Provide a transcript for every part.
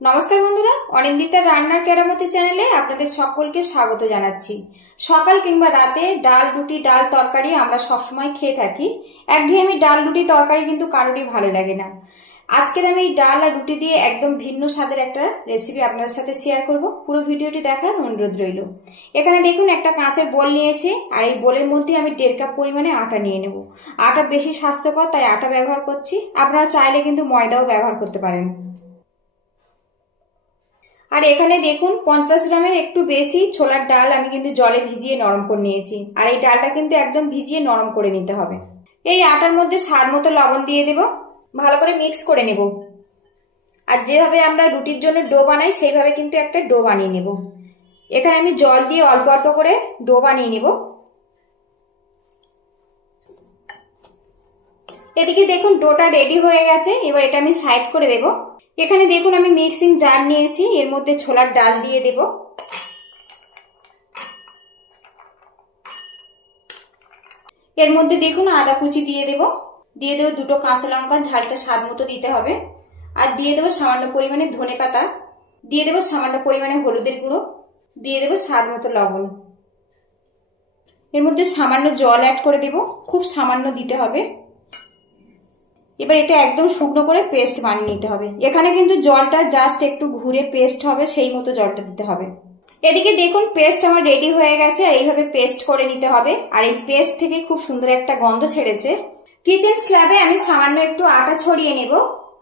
নমস্কার বন্ধুরা, অনিন্দিতা রান্নার কেরামতি চ্যানেলে আপনাদের সকলকে স্বাগত জানাচ্ছি। সকাল কিংবা রাতে ডাল রুটি ডাল তরকারি আমরা সবসময় খেয়ে থাকি। একঘেয়েমি ডাল রুটি তরকারি কিন্তু কারোরই ভালো লাগে না। আজকের আমি এই ডাল আর রুটি দিয়ে একদম ভিন্ন স্বাদের একটা রেসিপি আপনাদের সাথে শেয়ার করব। পুরো ভিডিওটি দেখার অনুরোধ রইল। এখানে দেখুন একটা কাঁচের বোল নিয়েছি, আর এই বোলের মধ্যে আমি 1.5 কাপ পরিমাণে আটা নিয়ে নেব। আটা বেশি স্বাস্থ্যকর, তাই আটা ব্যবহার করছি। আপনারা চাইলে কিন্তু ময়দাও ব্যবহার করতে পারেন। আর এখানে দেখুন 50 গ্রামের একটু বেশি ছোলার ডাল আমি কিন্তু জলে ভিজিয়ে নরম করে নিয়েছি। আর এই ডালটা কিন্তু একদম ভিজিয়ে নরম করে নিতে হবে। এই আটার মধ্যে স্বাদ মতো লবণ দিয়ে দেব, ভালো করে মিক্স করে নেব। আর যেভাবে আমরা রুটির জন্য ডো বানাই সেইভাবে কিন্তু একটা ডো বানিয়ে নেব। এখানে আমি জল দিয়ে অল্প অল্প করে ডো বানিয়ে নেব। এদিকে দেখুন ডোটা রেডি হয়ে গেছে। এবার এটা আমি সাইড করে দেব। এখানে দেখুন আমি মিক্সিং জার নিয়েছি, এর মধ্যে ছোলার ডাল দিয়ে দেব। এর মধ্যে দেখুন আদা কুচি দিয়ে দেব। দিয়ে দেব 2টো কাঁচা লঙ্কা, ঝালটা স্বাদ মতো দিতে হবে। আর দিয়ে দেব সামান্য পরিমাণে ধনেপাতা, দিয়ে দেব সামান্য পরিমাণে হলুদের গুঁড়ো, দিয়ে দেব স্বাদ মতো লবণ। এর মধ্যে সামান্য জল অ্যাড করে দেব, খুব সামান্য দিতে হবে। এবার এটা একদম শুকনো করে পেস্ট বানিয়ে নিতে হবে। এখানে কিন্তু জলটা জাস্ট একটু ঘুরে পেস্ট হবে, সেই মতো জলটা দিতে হবে। এদিকে দেখুন পেস্ট আমার রেডি হয়ে গেছে। এইভাবে পেস্ট করে নিতে হবে। আর এই পেস্ট থেকে খুব সুন্দর একটা গন্ধ ছেড়েছে। কিচেন স্ল্যাবে আমি সামান্য একটু আটা ছড়িয়ে নেব।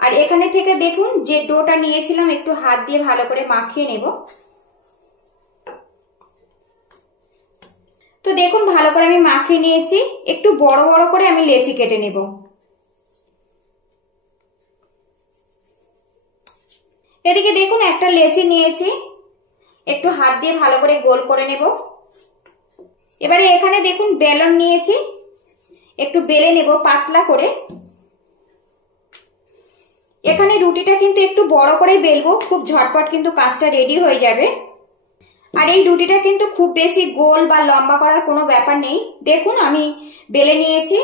আর এখানে থেকে দেখুন যে ডোটা নিয়েছিলাম একটু হাত দিয়ে ভালো করে মাখিয়ে নেব। তো দেখুন ভালো করে আমি মাখিয়ে নিয়েছি। একটু বড় বড় করে আমি লেচি কেটে নেব। এদিকে দেখুন একটা লেচি নিয়েছি, একটু হাত দিয়ে ভালো করে গোল করে নেব। এবারে এখানে দেখুন বেলন নিয়েছি, একটু বেলে নেব পাতলা করে। এখানে রুটিটা কিন্তু একটু বড় করে বেলবো, খুব ঝটপট কিন্তু কাজটা রেডি হয়ে যাবে। আর এই রুটিটা কিন্তু খুব বেশি গোল বা লম্বা করার কোনো ব্যাপার নেই। দেখুন আমি বেলে নিয়েছি।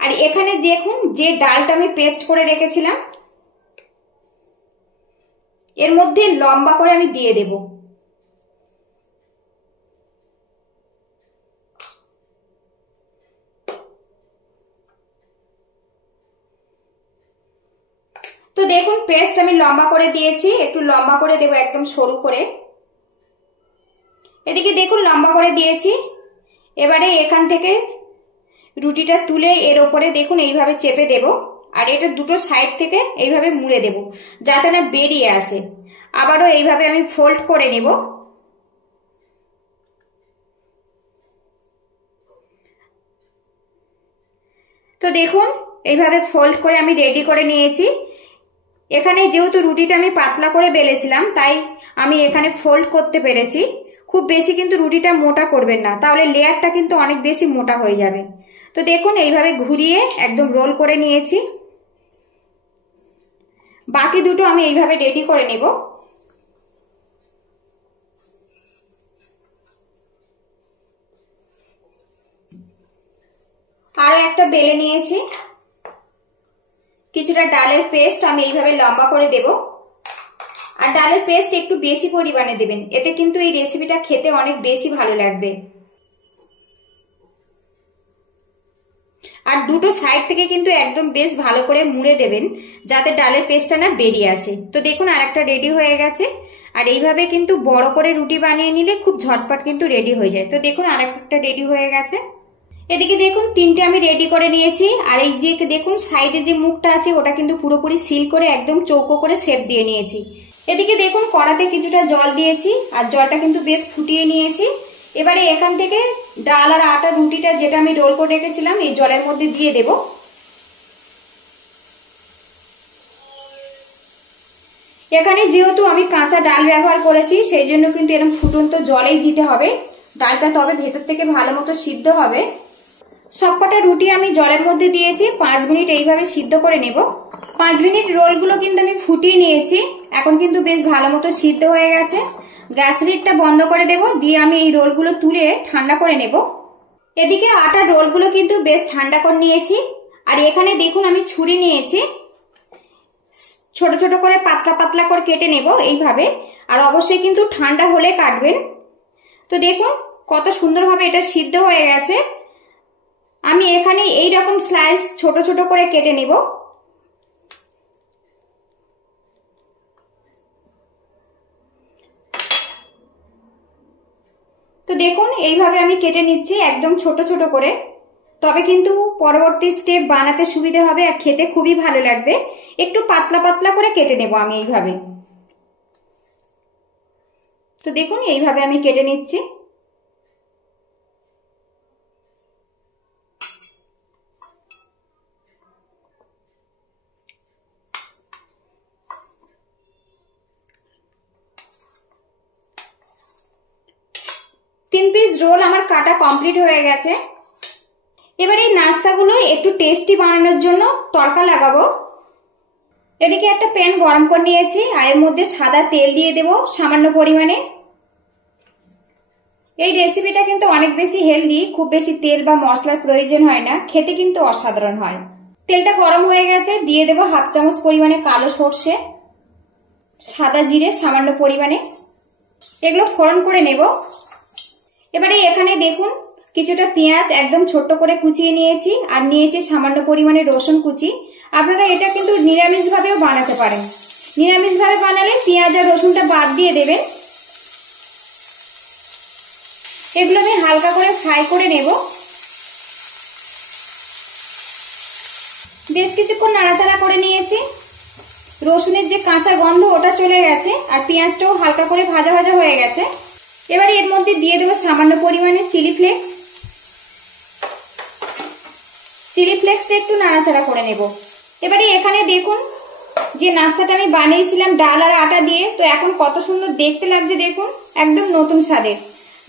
আর এখানে দেখুন যে ডালটা আমি পেস্ট করে রেখেছিলাম এর মধ্যে লম্বা করে আমি দিয়ে দেব। তো দেখুন পেস্ট আমি লম্বা করে দিয়েছি, একটু লম্বা করে দেব একদম সরু করে। এদিকে দেখুন লম্বা করে দিয়েছি। এবারে এখান থেকে রুটিটা তুলে এর ওপরে দেখুন এইভাবে চেপে দেব। আর এটা দুটো সাইড থেকে এইভাবে মুড়ে দেব যাতে না বেরিয়ে আসে। আবারও এইভাবে আমি ফোল্ড করে নেব। তো দেখুন এইভাবে ফোল্ড করে আমি রেডি করে নিয়েছি। এখানে যেহেতু রুটিটা আমি পাতলা করে বেলেছিলাম তাই আমি এখানে ফোল্ড করতে পেরেছি। খুব বেশি কিন্তু রুটিটা মোটা করবেন না, তাহলে লেয়ারটা কিন্তু অনেক বেশি মোটা হয়ে যাবে। তো দেখুন এইভাবে ঘুরিয়ে একদম রোল করে নিয়েছি। বাকি দুটো আমি এইভাবে রেডি করে নেব। আরো একটা বেলে নিয়েছি। কিছুটা ডালের পেস্ট আমি এইভাবে লম্বা করে দেব। আর ডালের পেস্ট একটু বেশি পরিমাণে দেবেন, এতে কিন্তু এই রেসিপিটা খেতে অনেক বেশি ভালো লাগবে। আর দুটো সাইড থেকে কিন্তু একদম বেশ ভালো করে মুড়ে দেবেন যাতে ডালের পেস্টটা না বেরিয়ে আসে। তো দেখুন আরেকটা রেডি হয়ে গেছে। আর এইভাবে কিন্তু বড় করে রুটি বানিয়ে নিলে খুব ঝটপট কিন্তু রেডি হয়ে যায়। তো দেখুন আরেকটা রেডি হয়ে গেছে। এদিকে দেখুন 3টে আমি রেডি করে নিয়েছি। আর এই দিকে দেখুন সাইডে যে মুখটা আছে ওটা কিন্তু পুরোপুরি সিল করে একদম চৌকো করে শেপ দিয়ে নিয়েছি। এদিকে দেখুন কড়াতে কিছুটা জল দিয়েছি, আর জলটা কিন্তু বেশ ফুটিয়ে নিয়েছি। এবারে এখান থেকে ডাল আর আটা রুটিটা যেটা আমি রোল করে রেখেছিলাম এই জলের মধ্যে দিয়ে দেব। এখানে যেহেতু আমি কাঁচা ডাল ব্যবহার করেছি সেই জন্য কিন্তু এরকম ফুটন্ত জলেই দিতে হবে। ডালটা তবে ভেতর থেকে ভালো মতো সিদ্ধ হবে। সবকটা রুটি আমি জলের মধ্যে দিয়েছি, 5 মিনিট এইভাবে সিদ্ধ করে নেব। 5 মিনিট রোলগুলো কিন্তু আমি ফুটিয়ে নিয়েছি, এখন কিন্তু বেশ ভালো মতো সিদ্ধ হয়ে গেছে। গ্যাস লিডটা বন্ধ করে দেব, দিয়ে আমি এই রোলগুলো তুলে ঠান্ডা করে নেব। এদিকে আটার রোলগুলো কিন্তু বেশ ঠান্ডা করে নিয়েছি। আর এখানে দেখুন আমি ছুরি নিয়েছি, ছোট ছোট করে পাতলা পাতলা করে কেটে নেব এইভাবে। আর অবশ্যই কিন্তু ঠান্ডা হলে কাটবেন। তো দেখুন কত সুন্দরভাবে এটা সিদ্ধ হয়ে গেছে। আমি এখানে এই রকম স্লাইস ছোট ছোট করে কেটে নেব। তো দেখুন এইভাবে আমি কেটে নিচ্ছি একদম ছোট ছোট করে, তবে কিন্তু পরবর্তী স্টেপ বানাতে সুবিধা হবে আর খেতে খুবই ভালো লাগবে। একটু পাতলা পাতলা করে কেটে নেব আমি এইভাবে। তো দেখুন এইভাবে আমি কেটে নিচ্ছি। তিন পিস রোল আমার কাটা কমপ্লিট হয়ে গেছে। এবার এই নাস্তাগুলো একটু টেস্টি বানানোর জন্য তড়কা লাগাবো। এদিকে একটা প্যান গরম করে নিয়েছি আর এর মধ্যে সাদা তেল দিয়ে দেব সামান্য পরিমাণে। এই রেসিপিটা কিন্তু অনেক বেশি হেলদি, খুব বেশি তেল বা মশলার প্রয়োজন হয় না, খেতে কিন্তু অসাধারণ হয়। তেলটা গরম হয়ে গেছে, দিয়ে দেব হাফ চামচ পরিমাণে কালো সর্ষে, সাদা জিরে সামান্য পরিমাণে, এগুলো ফোড়ন করে নেব। এবারে এখানে দেখুন কিছুটা পেঁয়াজ একদম ছোট্ট করে কুচিয়ে নিয়েছি আর নিয়েছি সামান্য পরিমাণে রসুন কুচি। আপনারা এটা কিন্তু নিরামিষ ভাবেও বানাতে পারেন। নিরামিষ ভাবে বানালে পেঁয়াজ আর রসুনটা বাদ দিয়ে দেবেন। এগুলো আমি হালকা করে ফ্রাই করে নেব। বেশ কিছুক্ষণ নাড়াচাড়া করে নিয়েছি। রসুনের যে কাঁচা গন্ধ ওটা চলে গেছে আর পেঁয়াজটাও হালকা করে ভাজা ভাজা হয়ে গেছে। এবারে এর মধ্যে দিয়ে দেবো সামান্য পরিমাণে চিলি ফ্লেক্স। চিলি ফ্লেক্সটা একটু নাড়াচাড়া করে নেব। এবারে এখানে দেখুন যে নাস্তাটা আমি বানিয়েছিলাম ডাল আর আটা দিয়ে, তো এখন কত সুন্দর দেখতে লাগছে দেখুন, একদম নতুন স্বাদের।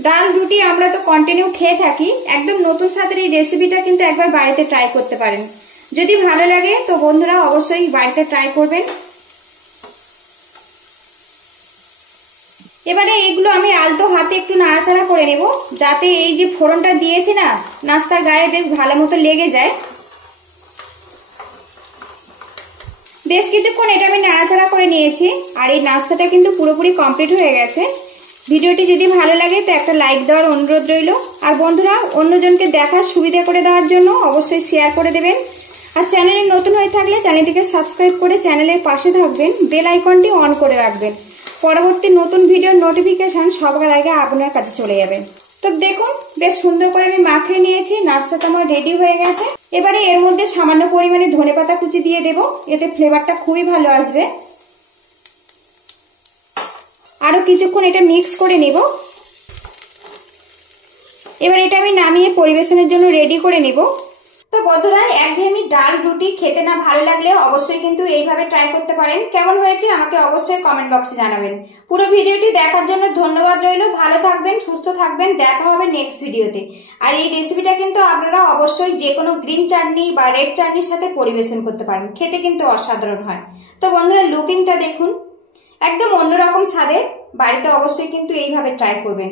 ডাল রুটি আমরা তো কন্টিনিউ খেয়ে থাকি, একদম নতুন স্বাদের এই রেসিপিটা কিন্তু একবার বাড়িতে ট্রাই করতে পারেন। যদি ভালো লাগে তো বন্ধুরা অবশ্যই বাড়িতে ট্রাই করবেন। এবারে এগুলো আমি আলতো হাতে একটু নাড়াচাড়া করে নেব, যাতে এই যে ফোড়নটা দিয়েছি না নাস্তার গায়ে বেশ ভালো মতো লেগে যায়। বেশ কিছুক্ষণ এটা আমি নাড়াচাড়া করে নিয়েছি আর এই নাস্তাটা কিন্তু পুরোপুরি কমপ্লিট হয়ে গেছে। ভিডিওটি যদি ভালো লাগে তো একটা লাইক দেওয়ার অনুরোধ রইল। আর বন্ধুরা অন্যজনকে দেখার সুবিধা করে দেওয়ার জন্য অবশ্যই শেয়ার করে দেবেন। আর চ্যানেলে নতুন হয়ে থাকলে চ্যানেলটিকে সাবস্ক্রাইব করে চ্যানেলের পাশে থাকবেন, বেল আইকনটি অন করে রাখবেন। পরবর্তী নতুন ভিডিওর নোটিফিকেশন সবার আগে আপনার কাছে চলে যাবে। তো দেখুন বেশ সুন্দর করে আমি মাখিয়ে নিয়েছি, নাস্তাটা আমার রেডি হয়ে গেছে। এবারে এর মধ্যে সামান্য পরিমাণে ধনেপাতা কুচি দিয়ে দেব, এতে ফ্লেভারটা খুবই ভালো আসবে। আরো কিছুক্ষণ এটা মিক্স করে নেব। এবার এটা আমি নামিয়ে পরিবেশনের জন্য রেডি করে নেব। তো বন্ধুরা একঘেয়েমি ডাল রুটি খেতে না ভালো লাগলে অবশ্যই কিন্তু এইভাবে ট্রাই করতে পারেন। কেমন হয়েছে আমাকে অবশ্যই কমেন্ট বক্সে জানাবেন। পুরো ভিডিওটি দেখার জন্য ধন্যবাদ রইল। ভালো থাকবেন, সুস্থ থাকবেন, দেখা হবে নেক্সট ভিডিওতে। আর এই রেসিপিটা কিন্তু আপনারা অবশ্যই যে কোনো গ্রিন চাটনি বা রেড চাটনির সাথে পরিবেশন করতে পারেন, খেতে কিন্তু অসাধারণ হয়। তো বন্ধুরা লুকিংটা দেখুন, একদম অন্যরকম স্বাদের। বাড়িতে অবশ্যই কিন্তু এইভাবে ট্রাই করবেন।